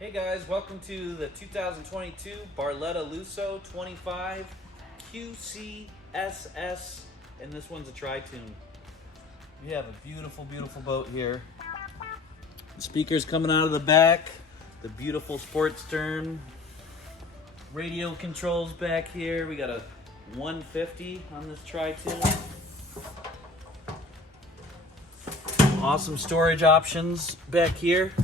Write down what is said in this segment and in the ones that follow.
Hey guys, welcome to the 2022 Barletta Lusso 25QC SS, and this one's a Tri-Toon. We have a beautiful, beautiful boat here. The speakers coming out of the back, the beautiful sports stern, radio controls back here. We got a 150 on this Tri-Toon. Awesome storage options back here.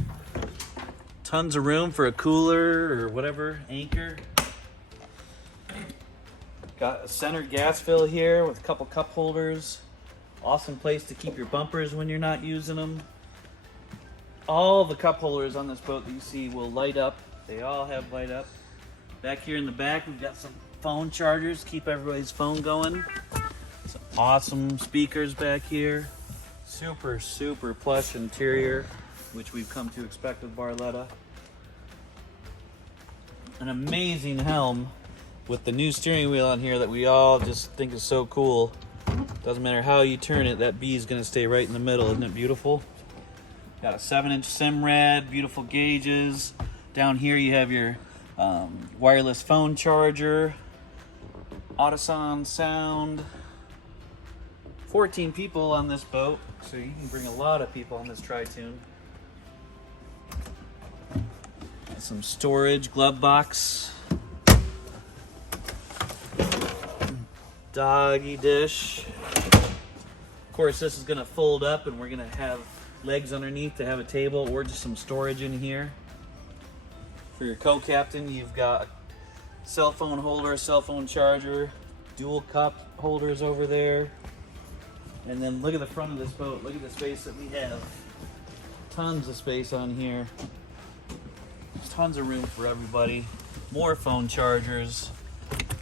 Tons of room for a cooler or whatever, anchor. Got a center gas fill here with a couple cup holders. Awesome place to keep your bumpers when you're not using them. All the cup holders on this boat that you see will light up. They all have light up. Back here in the back, we've got some phone chargers, keep everybody's phone going. Some awesome speakers back here. Super, super plush interior, which we've come to expect with Barletta. An amazing helm with the new steering wheel on here that we all just think is so cool. Doesn't matter how you turn it, that B is going to stay right in the middle. Isn't it beautiful? Got a 7-inch Simrad, beautiful gauges. Down here you have your wireless phone charger, Autoson sound. 14 people on this boat, so you can bring a lot of people on this Tri-Toon. Some storage, glove box, doggy dish. Of course, this is going to fold up and we're going to have legs underneath to have a table or just some storage in here. For your co-captain, you've got a cell phone holder, cell phone charger, dual cup holders over there. And then look at the front of this boat. Look at the space that we have. Tons of space on here. There's tons of room for everybody. More phone chargers.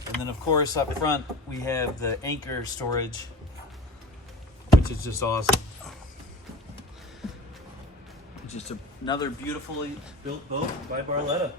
And then of course up front we have the anchor storage, which is just awesome. Just another beautifully built boat by Barletta.